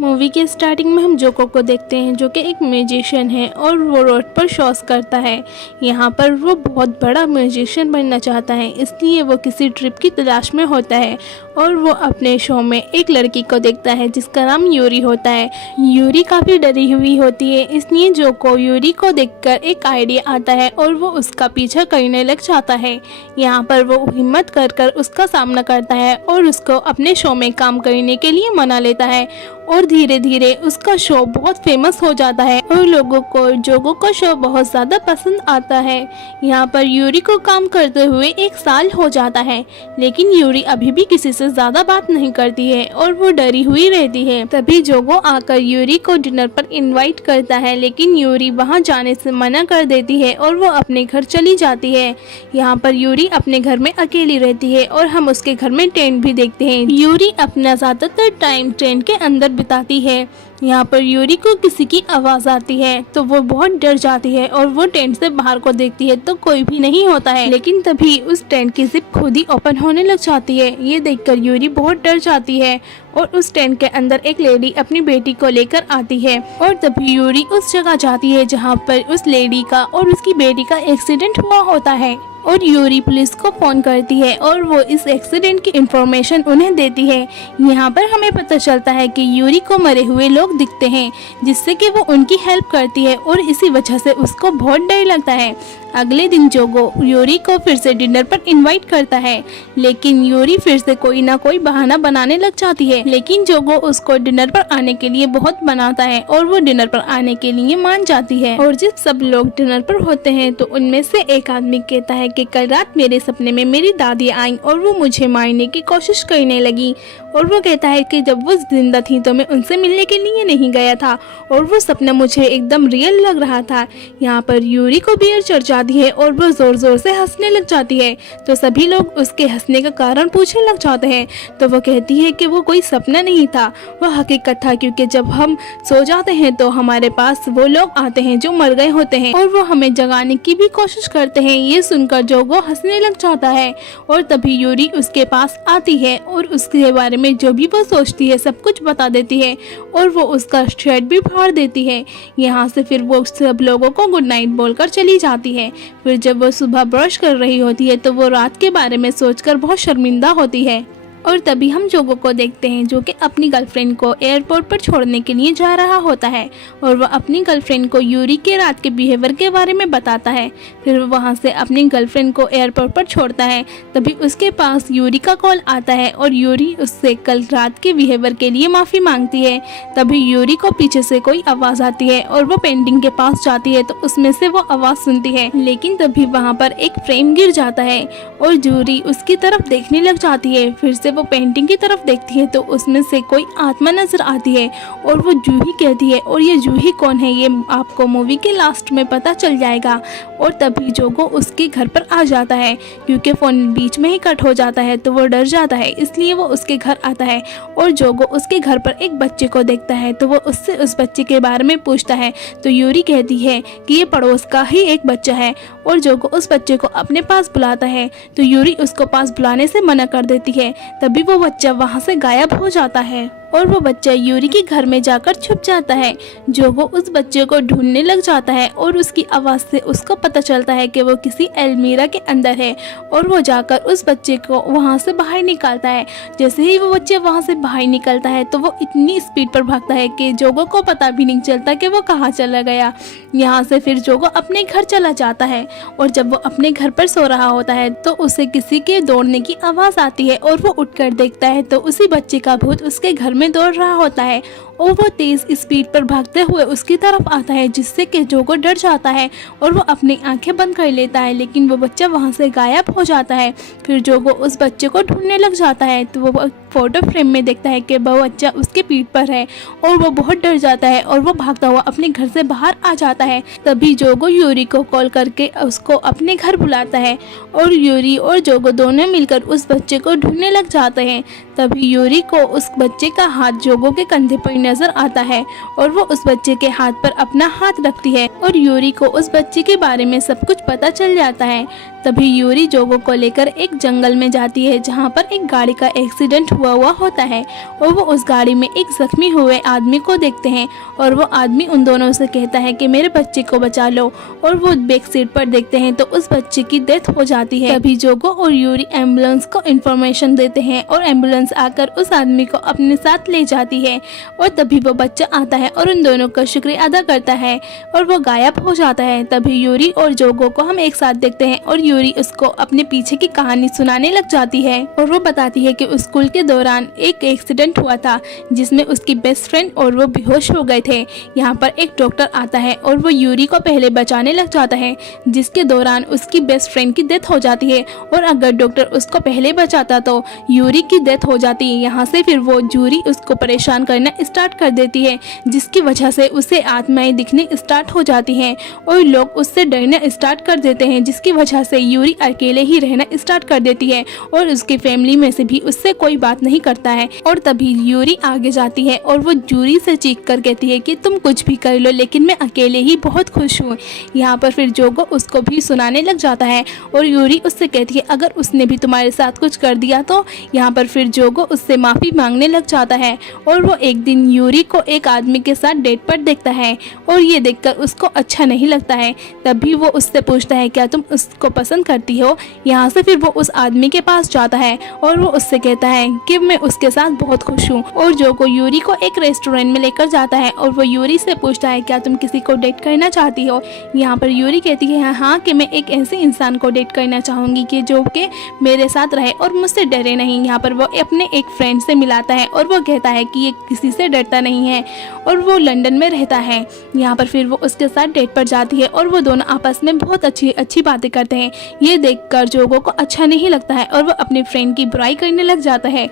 Movie के starting में हम जोको को देखते हैं जो कि एक म्यूजिशियन है और वो रोड पर शोज करता है। यहाँ पर वो बहुत बड़ा म्यूजिशियन बनना चाहता है, इसलिए वो किसी ट्रिप की तलाश में होता है और वो अपने शो में एक लड़की को देखता है जिसका नाम यूरी होता है। यूरी काफ़ी डरी हुई होती है, इसलिए जोको यूरी को देखकर एक आइडिया आता है और वो उसका पीछा करने लग जाता है। यहाँ पर वो हिम्मत कर उसका सामना करता है और उसको अपने शो में काम करने के लिए मना लेता है और धीरे धीरे उसका शो बहुत फेमस हो जाता है और लोगों को जोको का शो बहुत ज़्यादा पसंद आता है। यहाँ पर यूरी को काम करते हुए 1 साल हो जाता है, लेकिन यूरी अभी भी किसी से ज़्यादा बात नहीं करती है और वो डरी हुई रहती है। तभी जोको आकर यूरी को डिनर पर इनवाइट करता है, लेकिन यूरी वहाँ जाने से मना कर देती है और वो अपने घर चली जाती है। यहाँ पर यूरी अपने घर में अकेली रहती है और हम उसके घर में टेंट भी देखते हैं। यूरी अपना ज़्यादातर टाइम टेंट के अंदर बिताती है। यहाँ पर यूरी को किसी की आवाज़ आती है तो वो बहुत डर जाती है और वो टेंट से बाहर को देखती है तो कोई भी नहीं होता है, लेकिन तभी उस टेंट की जिप खुद ही ओपन होने लग जाती है। ये देखकर यूरी बहुत डर जाती है और उस टेंट के अंदर एक लेडी अपनी बेटी को लेकर आती है और तभी यूरी उस जगह जाती है जहाँ पर उस लेडी का और उसकी बेटी का एक्सीडेंट हुआ होता है और यूरी पुलिस को फोन करती है और वो इस एक्सीडेंट की इंफॉर्मेशन उन्हें देती है। यहाँ पर हमें पता चलता है कि यूरी को मरे हुए लोग दिखते हैं, जिससे कि वो उनकी हेल्प करती है और इसी वजह से उसको बहुत डर लगता है। अगले दिन जोको यूरी को फिर से डिनर पर इनवाइट करता है, लेकिन यूरी फिर से कोई ना कोई बहाना बनाने लग जाती है, लेकिन जोको उसको डिनर पर आने के लिए बहुत मनाता है और वो डिनर पर आने के लिए मान जाती है। और जब सब लोग डिनर पर होते हैं तो उनमें से एक आदमी कहता है कि कल रात मेरे सपने में मेरी दादी आई और वो मुझे मारने की कोशिश करने लगी और वो कहता है कि जब वो जिंदा थी तो मैं उनसे मिलने के लिए नहीं गया था और वो सपना मुझे एकदम रियल लग रहा था। यहाँ पर यूरी को बियर चढ़ जाती है और वो जोर जोर से हंसने लग जाती है, तो सभी लोग उसके हंसने का कारण पूछने लग जाते हैं। तो वो कहती है कि वो कोई सपना नहीं था, वो हकीकत था, क्योंकि जब हम सो जाते हैं तो हमारे पास वो लोग आते हैं जो मर गए होते हैं और वो हमें जगाने की भी कोशिश करते हैं। ये सुनकर जोको हंसने लग जाता है और तभी यूरी उसके पास आती है और उसके बारे में जो भी वो सोचती है सब कुछ बता देती है और वो उसका शर्ट भी फाड़ देती है। यहाँ से फिर वो सब लोगों को गुड नाइट बोलकर चली जाती है। फिर जब वो सुबह ब्रश कर रही होती है तो वो रात के बारे में सोचकर बहुत शर्मिंदा होती है और तभी हम जोको को देखते हैं जो कि अपनी गर्लफ्रेंड को एयरपोर्ट पर छोड़ने के लिए जा रहा होता है और वह अपनी गर्लफ्रेंड को यूरी के रात के बिहेवियर के बारे में बताता है। फिर वो वहाँ से अपनी गर्लफ्रेंड को एयरपोर्ट पर छोड़ता है, तभी उसके पास यूरी का कॉल आता है और यूरी उससे कल रात के बिहेवियर के लिए माफ़ी मांगती है। तभी यूरी को पीछे से कोई आवाज़ आती है और वो पेंटिंग के पास जाती है तो उसमें से वो आवाज़ सुनती है, लेकिन तभी वहाँ पर एक फ्रेम गिर जाता है और यूरी उसकी तरफ देखने लग जाती है। फिर से वो पेंटिंग की तरफ देखती है तो उसमें से कोई आत्मा नजर आती है और वो जूही कहती है, और ये जूही कौन है ये आपको मूवी के लास्ट में पता चल जाएगा। और तभी जोको उसके घर पर आ जाता है, क्योंकि फोन बीच में ही कट हो जाता है तो वो डर जाता है, इसलिए वो उसके घर आता है और जोको उसके घर पर एक बच्चे को देखता है तो वो उससे उस बच्चे के बारे में पूछता है। तो यूरी कहती है कि ये पड़ोस का ही एक बच्चा है और जोको उस बच्चे को अपने पास बुलाता है, तो यूरी उसको पास बुलाने से मना कर देती है। तभी वो बच्चा वहाँ से गायब हो जाता है और वो बच्चा यूरी के घर में जाकर छुप जाता है। जोको उस बच्चे को ढूंढने लग जाता है और उसकी आवाज़ से उसको पता चलता है कि वो किसी अलमीरा के अंदर है और वो जाकर उस बच्चे को वहाँ से बाहर निकालता है। जैसे ही वो बच्चे वहाँ से बाहर निकलता है तो वो इतनी स्पीड पर भागता है कि जोको को पता भी नहीं चलता कि वो कहाँ चला गया। यहाँ से फिर जोको अपने घर चला जाता है और जब वो अपने घर पर सो रहा होता है तो उसे किसी के दौड़ने की आवाज़ आती है और वो उठकर देखता है तो उसी बच्चे का भूत उसके घर में दौड़ रहा होता है और वो तेज स्पीड पर भागते हुए उसकी तरफ आता है, जिससे कि जोको डर जाता है और वो अपनी आंखें बंद कर लेता है, लेकिन वो बच्चा वहाँ से गायब हो जाता है। फिर जोको उस बच्चे को ढूंढने लग जाता है तो वो फोटो फ्रेम में देखता है कि वो बच्चा उसके पीठ पर है और वो बहुत डर जाता है और वो भागता हुआ अपने घर से बाहर आ जाता है। तभी जोको यूरी को कॉल करके उसको अपने घर बुलाता है और यूरी और जोको दोनों मिलकर उस बच्चे को ढूंढने लग जाते हैं। तभी यूरी को उस बच्चे का हाथ जोको के कंधे पर नजर आता है और वो उस बच्चे के हाथ पर अपना हाथ रखती है और यूरी को उस बच्चे के बारे में सब कुछ पता चल जाता है। तभी यूरी जोगो को लेकर एक जंगल में जाती है जहाँ पर एक गाड़ी का एक्सीडेंट हुआ होता है और वो उस गाड़ी में एक जख्मी हुए आदमी को देखते हैं और वो आदमी उन दोनों से कहता है कि मेरे बच्चे को बचा लो और वो बैक सीट पर देखते हैं तो उस बच्चे की डेथ हो जाती है। तभी जोगो और यूरी एम्बुलेंस को इन्फॉर्मेशन देते हैं और एम्बुलेंस आकर उस आदमी को अपने साथ ले जाती है और तभी वो बच्चा आता है और उन दोनों का शुक्रिया अदा करता है और वो गायब हो जाता है। तभी यूरी और जोगो को हम एक साथ देखते हैं और यूरी उसको अपने पीछे की कहानी सुनाने लग जाती है और वो बताती है कि उस स्कूल के दौरान एक एक्सीडेंट हुआ था जिसमें उसकी बेस्ट फ्रेंड और वो बेहोश हो गए थे। यहाँ पर एक डॉक्टर आता है और वो यूरी को पहले बचाने लग जाता है जिसके दौरान उसकी बेस्ट फ्रेंड की डेथ हो जाती है और अगर डॉक्टर उसको पहले बचाता तो यूरी की डेथ हो जाती है। यहाँ से फिर वो यूरी उसको परेशान करना स्टार्ट कर देती है जिसकी वजह से उसे आत्माएं दिखने स्टार्ट हो जाती हैं और लोग उससे डरना स्टार्ट कर देते हैं जिसकी वजह से यूरी अकेले ही रहना स्टार्ट कर देती है और उसकी फैमिली में से भी उससे कोई बात नहीं करता है। और तभी यूरी आगे जाती है और वो यूरी से चीख कर कहती है कि तुम कुछ भी कर लो लेकिन मैं अकेले ही बहुत खुश हूँ। यहाँ पर फिर जोगो उसको भी सुनाने लग जाता है और यूरी उससे कहती है अगर उसने भी तुम्हारे साथ कुछ कर दिया तो। यहाँ पर फिर जोगो उससे माफ़ी मांगने लग जाता है और वो एक दिन यूरी को एक आदमी के साथ डेट पर देखता है और ये देखकर उसको अच्छा नहीं लगता है। तभी वो उससे पूछता है क्या तुम उसको पसंद करती हो। यहाँ से फिर वो उस आदमी के पास जाता है और वो उससे कहता है कि मैं उसके साथ बहुत खुश हूँ और जोगो यूरी को एक रेस्टोरेंट में लेकर जाता है और वो यूरी से पूछता है क्या तुम किसी को डेट करना चाहती हो। यहाँ पर यूरी कहती है हाँ कि मैं एक ऐसे इंसान को डेट करना चाहूँगी कि जो कि मेरे साथ रहे और मुझसे डरे नहीं। यहाँ पर वो अपने एक फ्रेंड से मिलाता है और वो कहता है कि ये किसी से डरता नहीं है और वो लंदन में रहता है। यहाँ पर फिर वो उसके साथ डेट पर जाती है और वो दोनों आपस में बहुत अच्छी बातें करते हैं। ये देखकर जोगो को अच्छा नहीं लगता है और वो अपनी फ्रेंड की बुराई करने लग जाता है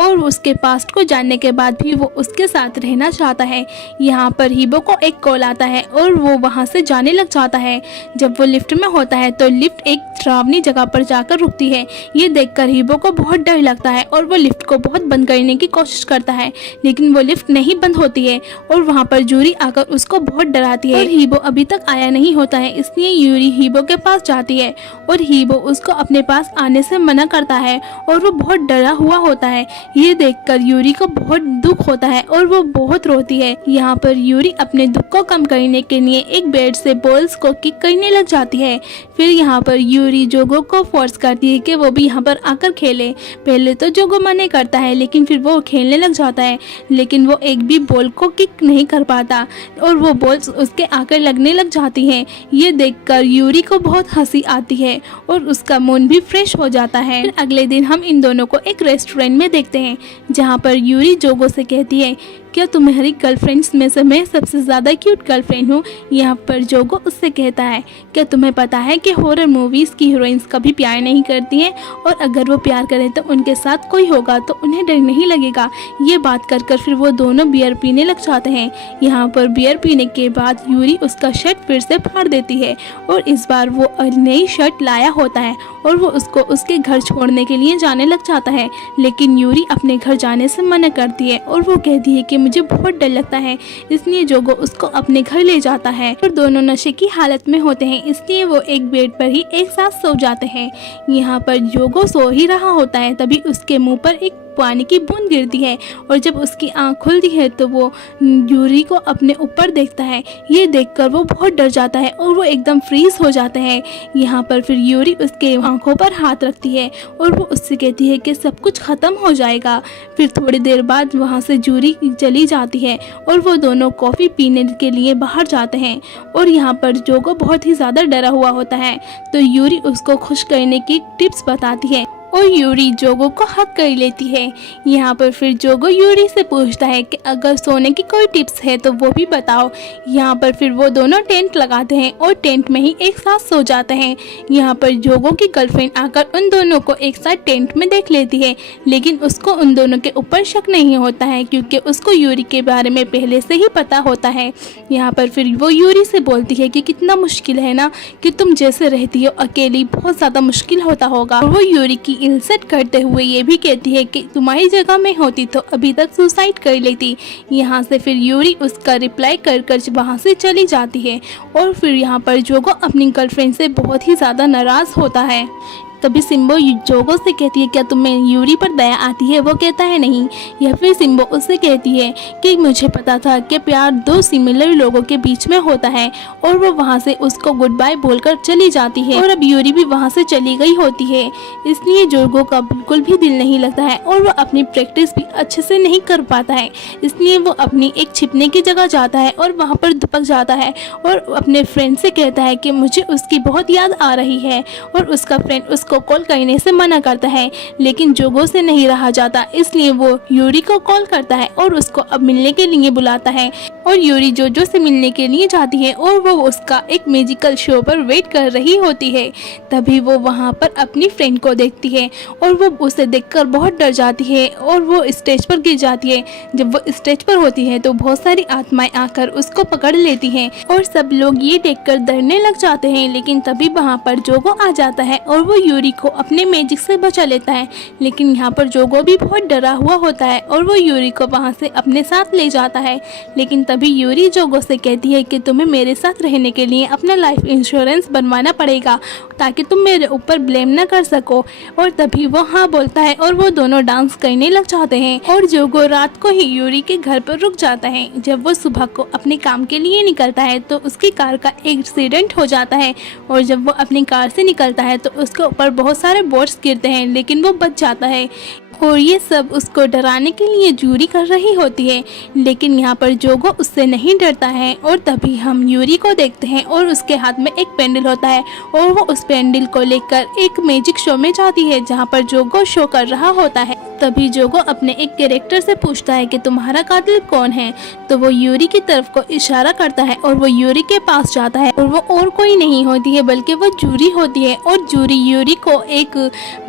और उसके पास्ट को जानने के बाद भी वो उसके साथ रहना चाहता है। यहाँ पर हीबो को एक कॉल आता है और वो वहाँ से जाने लग जाता है। जब वो लिफ्ट में होता है तो लिफ्ट एक डरावनी जगह पर जाकर रुकती है। ये देखकर हीबो को बहुत डर लगता है और वो लिफ्ट को बहुत बंद करने की कोशिश करता है लेकिन वो लिफ्ट नहीं बंद होती है और वहाँ पर यूरी आकर उसको बहुत डराती है और हीबो अभी तक आया नहीं होता है इसलिए यूरी हीबो के पास जाती है और हीबो उसको अपने पास आने से मना करता है और वो बहुत डरा हुआ होता है। ये देखकर यूरी को बहुत दुख होता है और वो बहुत रोती है। यहाँ पर यूरी अपने दुख को कम करने के लिए एक बेड से बॉल्स को किक करने लग जाती है। फिर यहाँ पर यूरी जोगो को फोर्स करती है कि वो भी यहाँ पर आकर खेले। पहले तो जोगो मना करता है लेकिन फिर वो खेलने लग जाता है लेकिन वो एक भी बॉल को किक नहीं कर पाता और वो बॉल्स उसके आकर लगने लग जाती हैं। ये देखकर यूरी को बहुत हंसी आती है और उसका मूड भी फ्रेश हो जाता है। फिर अगले दिन हम इन दोनों को एक रेस्टोरेंट में देखते हैं जहाँ पर यूरी जोगो से कहती है क्या तुम्हारी गर्लफ्रेंड्स में से मैं सबसे ज़्यादा क्यूट गर्लफ्रेंड हूँ। यहाँ पर जोगो उससे कहता है क्या तुम्हें पता है कि हॉरर मूवीज़ की हीरोइंस कभी प्यार नहीं करती हैं और अगर वो प्यार करें तो उनके साथ कोई होगा तो उन्हें डर नहीं लगेगा। ये बात कर फिर वो दोनों बियर पीने लग जाते हैं। यहाँ पर बियर पीने के बाद यूरी उसका शर्ट फिर से फाड़ देती है और इस बार वो नई शर्ट लाया होता है और वो उसको उसके घर छोड़ने के लिए जाने लग जाता है लेकिन यूरी अपने घर जाने से मना करती है और वो कहती है कि मुझे बहुत डर लगता है इसलिए जोगो उसको अपने घर ले जाता है और दोनों नशे की हालत में होते हैं इसलिए वो एक बेड पर ही एक साथ सो जाते हैं। यहाँ पर जोगो सो ही रहा होता है तभी उसके मुंह पर एक पानी की बूंद गिरती है और जब उसकी आंख खुलती है तो वो यूरी को अपने ऊपर देखता है। ये देखकर वो बहुत डर जाता है और वो एकदम फ्रीज हो जाता है। यहाँ पर फिर यूरी उसके आंखों पर हाथ रखती है और वो उससे कहती है कि सब कुछ खत्म हो जाएगा। फिर थोड़ी देर बाद वहाँ से यूरी चली जाती है और वो दोनों कॉफ़ी पीने के लिए बाहर जाते हैं और यहाँ पर जोगो बहुत ही ज़्यादा डरा हुआ होता है तो यूरी उसको खुश करने की टिप्स बताती है और यूरी जोगो को हक कर लेती है। यहाँ पर फिर जोगो यूरी से पूछता है कि अगर सोने की कोई टिप्स है तो वो भी बताओ। यहाँ पर फिर वो दोनों टेंट लगाते हैं और टेंट में ही एक साथ सो जाते हैं। यहाँ पर जोगो की गर्लफ्रेंड आकर उन दोनों को एक साथ टेंट में देख लेती है लेकिन उसको उन दोनों के ऊपर शक नहीं होता है क्योंकि उसको यूरी के बारे में पहले से ही पता होता है। यहाँ पर फिर वो यूरी से बोलती है कि कितना मुश्किल है ना कि तुम जैसे रहती हो अकेली, बहुत ज़्यादा मुश्किल होता होगा। और वो यूरी की इंसल्ट करते हुए ये भी कहती है कि तुम्हारी जगह में होती तो अभी तक सुसाइड कर लेती। यहाँ से फिर यूरी उसका रिप्लाई कर कर वहाँ से चली जाती है और फिर यहाँ पर जोगो अपनी गर्लफ्रेंड से बहुत ही ज़्यादा नाराज़ होता है। तभी सिम्बो जोगो से कहती है क्या तुम्हें यूरी पर दया आती है? वो कहता है नहीं। या फिर सिम्बो उससे कहती है कि मुझे पता था कि प्यार दो सिमिलर लोगों के बीच में होता है, और वो वहाँ से उसको गुड बाय बोलकर चली जाती है और अब यूरी भी वहाँ से चली गई होती है। इसलिए जोगो का बिल्कुल भी दिल नहीं लगता है और वो अपनी प्रैक्टिस भी अच्छे से नहीं कर पाता है। इसलिए वो अपनी एक छिपने की जगह जाता है और वहाँ पर दुपक जाता है और अपने फ्रेंड से कहता है कि मुझे उसकी बहुत याद आ रही है, और उसका फ्रेंड उसको कॉल करने से मना करता है। लेकिन जोगो से नहीं रहा जाता, इसलिए वो यूरी को कॉल करता है और उसको अब मिलने के लिए बुलाता है और यूरी जोजो से मिलने के लिए जाती है और वो उसका एक म्यूजिकल शो पर वेट कर रही होती है। तभी वो वहाँ पर अपनी फ्रेंड को देखती है और वो उसे देखकर बहुत डर जाती है और वो स्टेज पर गिर जाती है। जब वो स्टेज पर होती है तो बहुत सारी आत्माएं आकर उसको पकड़ लेती हैं और सब लोग ये देखकर डरने लग जाते हैं। लेकिन तभी वहाँ पर जोगो आ जाता है और वो यूरी को अपने मैजिक से बचा लेता है। लेकिन यहाँ पर जोगो भी बहुत डरा हुआ होता है और वो यूरी को वहाँ से अपने साथ ले जाता है। लेकिन तभी यूरी जोगो से कहती है कि तुम्हें मेरे साथ रहने के लिए अपना लाइफ इंश्योरेंस बनवाना पड़ेगा ताकि तुम मेरे ऊपर ब्लेम ना कर सको। और तभी वो हाँ बोलता है और वो दोनों डांस करने लग जाते हैं और जोगो रात को ही यूरी के घर पर रुक जाता है। जब वो सुबह को अपने काम के लिए निकलता है तो उसकी कार का एक्सीडेंट हो जाता है और जब वो अपनी कार से निकलता है तो उसके ऊपर बहुत सारे बोर्ड्स गिरते हैं, लेकिन वो बच जाता है और ये सब उसको डराने के लिए यूरी कर रही होती है। लेकिन यहाँ पर जोगो उससे नहीं डरता है और तभी हम यूरी को देखते हैं और उसके हाथ में एक पेंडल होता है और वो उस पेंडल को लेकर एक मैजिक शो में जाती है जहाँ पर जोगो शो कर रहा होता है। तभी जोगो अपने एक कैरेक्टर से पूछता है कि तुम्हारा कातिल कौन है, तो वो यूरी की तरफ को इशारा करता है और वो यूरी के पास जाता है और वो और कोई नहीं होती है बल्कि वो जूरी होती है और जूरी यूरी को एक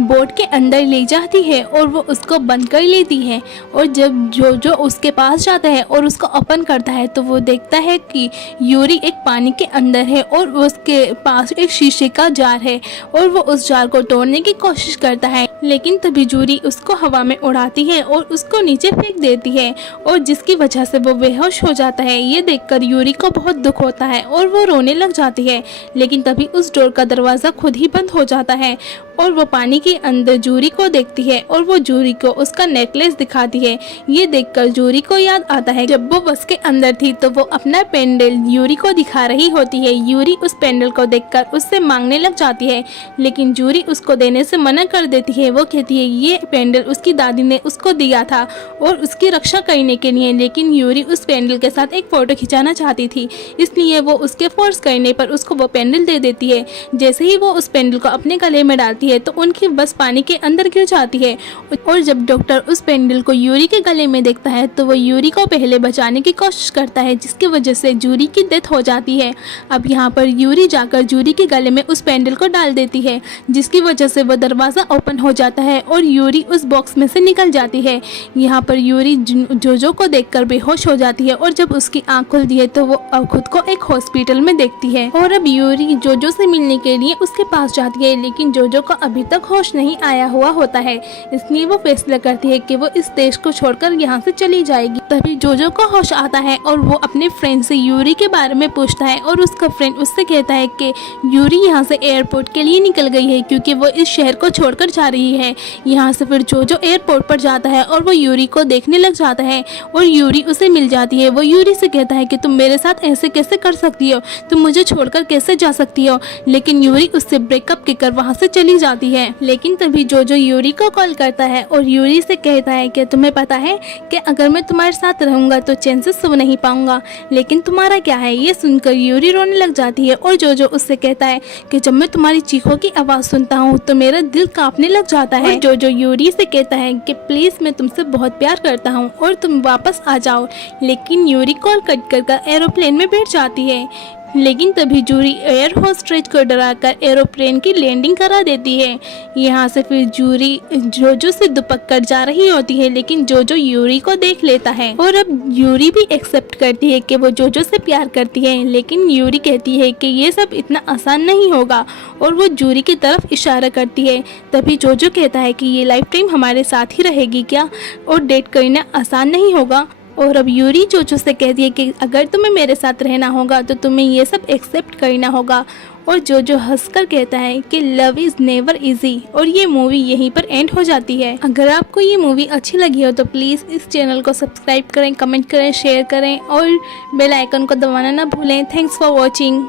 बोट के अंदर ले जाती है और वो उसको बंद कर लेती है। और जब जोजो उसके पास जाता है और उसको ओपन करता है तो वो देखता है कि यूरी एक पानी के अंदर है और उसके पास एक शीशे का जार है और वो उस जार को तोड़ने की कोशिश करता है। लेकिन तभी जूरी उसको हवा में उड़ाती है और उसको नीचे फेंक देती है और जिसकी वजह से वो बेहोश हो जाता है। ये देखकर यूरी को बहुत दुख होता है और वो रोने लग जाती है। लेकिन तभी उस डोर का दरवाज़ा खुद ही बंद हो जाता है और वो पानी के अंदर जूरी को देखती है और वो जूरी को उसका नेकलेस दिखाती है। ये देखकर जूरी को याद आता है जब वो बस के अंदर थी तो वो अपना पेंडल यूरी को दिखा रही होती है। यूरी उस पेंडल को देखकर उससे मांगने लग जाती है, लेकिन जूरी उसको देने से मना कर देती है। वो कहती है ये पेंडल उसकी दादी ने उसको दिया था और उसकी रक्षा करने के लिए। लेकिन यूरी उस पेंडल के साथ एक फ़ोटो खिंचाना चाहती थी, इसलिए वो उसके फोर्स करने पर उसको वो पेंडल दे देती है। जैसे ही वो उस पेंडल को अपने गले में डालती है तो उनकी बस पानी के अंदर गिर जाती है। और जब डॉक्टर उस पेंडल को यूरी के गले में देखता है तो वो यूरी को पहले बचाने की कोशिश करता है, जिसकी वजह से जूरी की डेथ हो जाती है। अब यहाँ पर यूरी जाकर जूरी के गले में उस पेंडल को डाल देती है, जिसकी वजह से वो दरवाज़ा ओपन हो जाता है और यूरी उस बॉक्स में से निकल जाती है। यहाँ पर यूरी जोजो को देखकर बेहोश हो जाती है और जब उसकी आंख खुलती है तो वो अब खुद को एक हॉस्पिटल में देखती है। और अब यूरी जोजो से मिलने के लिए उसके पास जाती है, लेकिन जोजो को अभी तक होश नहीं आया हुआ होता है, इसलिए वो फैसला करती है कि वो इस देश को छोड़कर यहाँ से चली जाएगी। तभी जोजो को होश आता है और वो अपने फ्रेंड से यूरी के बारे में पूछता है और उसका फ्रेंड उससे कहता है कि यूरी यहाँ से एयरपोर्ट के लिए निकल गई है क्योंकि वो इस शहर को छोड़कर जा रही है। यहाँ से फिर जोजो एयरपोर्ट पर जाता है और वो यूरी को देखने लग जाता है और यूरी उसे मिल जाती है। वो यूरी से कहता है कि तुम मेरे साथ ऐसे कैसे कर सकती हो, तुम मुझे छोड़कर कैसे जा सकती हो। लेकिन यूरी उससे ब्रेकअप कहकर वहाँ से चली जाती है। लेकिन तभी जोजो यूरी को कॉल करता है और यूरी से कहता है कि तुम्हें पता है कि अगर मैं तुम्हारे साथ रहूंगा तो चैन से सो नहीं पाऊंगा, लेकिन तुम्हारा क्या है। ये सुनकर यूरी रोने लग जाती है और जोजो उससे कहता है कि जब मैं तुम्हारी चीखों की आवाज़ सुनता हूँ तो मेरा दिल कांपने लग जाता है। जोजो यूरी से कहता है कि प्लीज़ मैं तुमसे बहुत प्यार करता हूँ और तुम वापस आ जाओ। लेकिन यूरी कॉल कट कर एरोप्लेन में बैठ जाती है। लेकिन तभी जूरी एयर होस्टेज को डराकर एरोप्लेन की लैंडिंग करा देती है। यहाँ से फिर जूरी जोजो से दुपक कर जा रही होती है, लेकिन जोजो यूरी को देख लेता है और अब यूरी भी एक्सेप्ट करती है कि वो जोजो से प्यार करती है। लेकिन यूरी कहती है कि ये सब इतना आसान नहीं होगा और वो जूरी की तरफ इशारा करती है। तभी जोजो कहता है कि ये लाइफ टाइम हमारे साथ ही रहेगी क्या, और डेट करना आसान नहीं होगा। और अब यूरी जोजो से कहती है कि अगर तुम्हें मेरे साथ रहना होगा तो तुम्हें ये सब एक्सेप्ट करना होगा। और जोजो हंसकर कहता है कि लव इज़ नेवर इजी। और ये मूवी यहीं पर एंड हो जाती है। अगर आपको ये मूवी अच्छी लगी हो तो प्लीज़ इस चैनल को सब्सक्राइब करें, कमेंट करें, शेयर करें और बेल आइकन को दबाना ना भूलें। Thanks for watching.